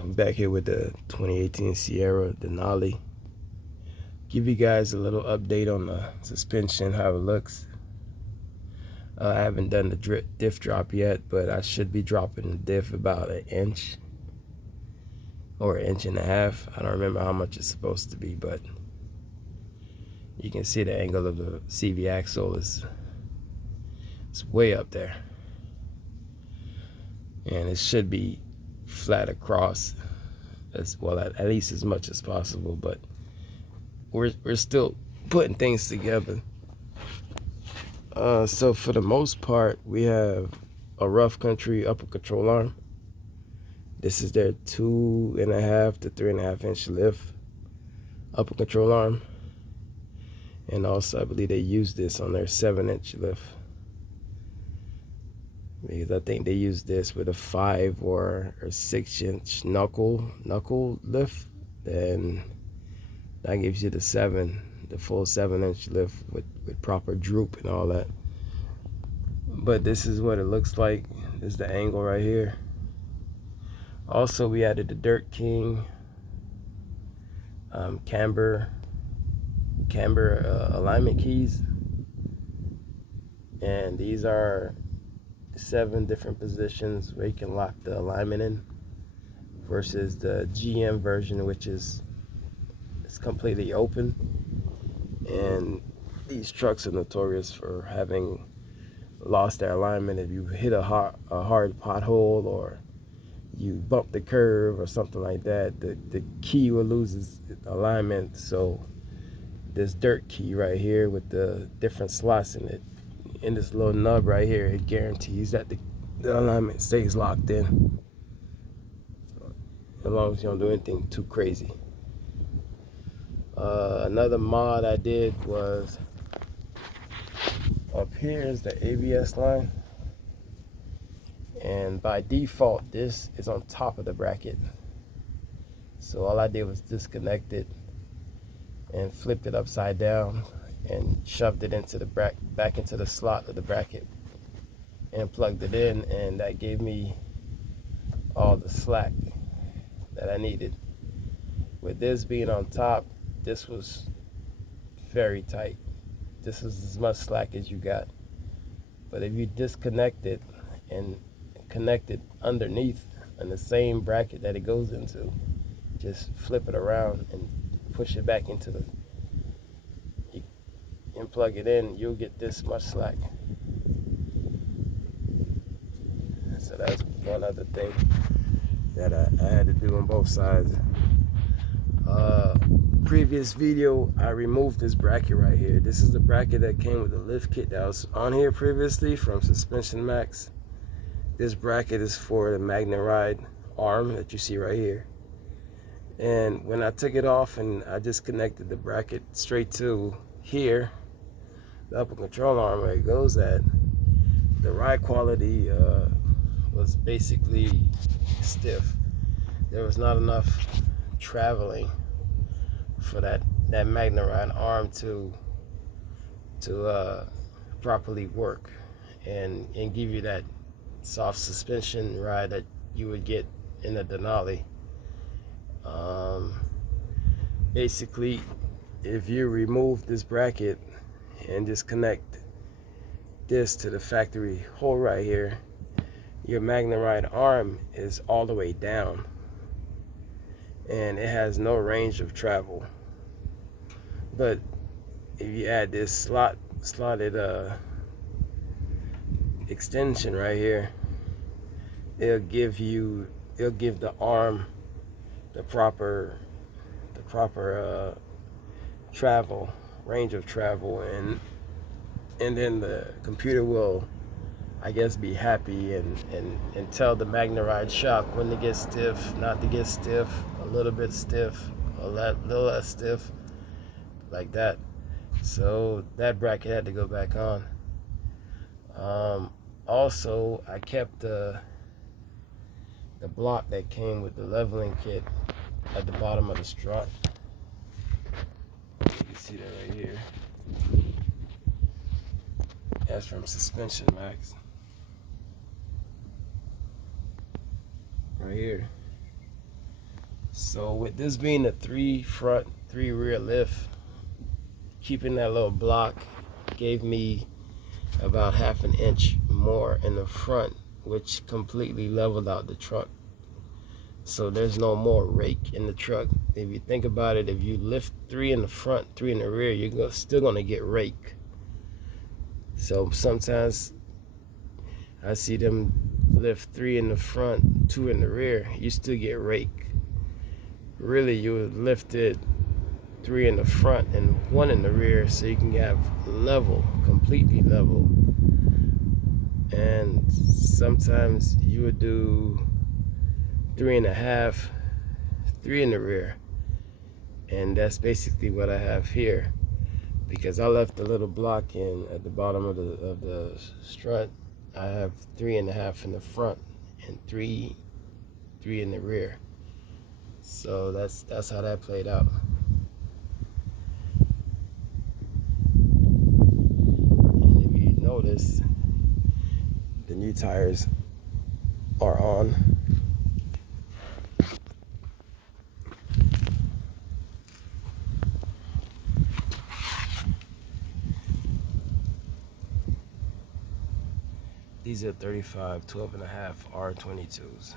I'm back here with the 2018 Sierra Denali. Give you guys a little update on the suspension, how it looks. I haven't done the diff drop yet, but I should be dropping the diff about an inch or an inch and a half. I don't remember how much it's supposed to be, but you can see the angle of the CV axle is way up there. And it should be flat across as well, at least as much as possible, but we're still putting things together. So for the most part, we have a rough country upper control arm. This is their 2.5 to 3.5 inch lift upper control arm, and also I believe they use this on their 7-inch lift, because I think they use this with a 5 or 6-inch knuckle lift, and that gives you the full 7-inch lift with proper droop and all that. But this is what it looks like. This is the angle right here. Also, we added the Dirt King camber alignment keys, and these are 7 different positions where you can lock the alignment in, versus the GM version, which is completely open. And these trucks are notorious for having lost their alignment. If you hit a hard pothole or you bump the curve or something like that, the key will lose its alignment. So this Dirt Key right here with the different slots in it, in this little nub right here, it guarantees that the alignment stays locked in, as long as you don't do anything too crazy. Another mod I did was up here is the ABS line, and by default this is on top of the bracket. So all I did was disconnect it and flipped it upside down and shoved it into the back into the slot of the bracket and plugged it in, and that gave me all the slack that I needed. With this being on top, this was very tight. This is as much slack as you got. But if you disconnect it and connect it underneath in the same bracket that it goes into, just flip it around and push it back into and plug it in, you'll get this much slack. So that's one other thing that I had to do on both sides. Previous video, I removed this bracket right here. This is the bracket that came with the lift kit that was on here previously from Suspension Max. This bracket is for the Magnet Ride arm that you see right here. And when I took it off and I disconnected the bracket straight to here, the upper control arm where it goes at, the ride quality was basically stiff. There was not enough traveling for that Magnet Ride arm to properly work and give you that soft suspension ride that you would get in the Denali. Basically, if you remove this bracket and disconnect this to the factory hole right here, your Magnet Ride arm is all the way down and it has no range of travel. But if you add this slotted extension right here, it'll give the arm the proper range of travel, and then the computer will, I guess, be happy and tell the Magnet Ride shock when to get stiff, not to get stiff, a little bit stiff, a little less stiff, like that. So that bracket had to go back on. Also, I kept the block that came with the leveling kit at the bottom of the strut. You can see that right here. That's from Suspension Max. Right here. So with this being a 3 front, 3 rear lift, keeping that little block gave me about half an inch more in the front, which completely leveled out the truck. So there's no more rake in the truck. If you think about it, if you lift 3 in the front, 3 in the rear, you're still gonna get rake. So sometimes I see them lift 3 in the front, 2 in the rear, you still get rake. Really, you would lift it 3 in the front and 1 in the rear so you can have level, completely level. And sometimes you would do 3.5, 3 in the rear. And that's basically what I have here, because I left a little block in at the bottom of the strut. I have 3.5 in the front and 3 in the rear. So that's how that played out. And if you notice, the new tires are on. These are 35 12.5 R22s.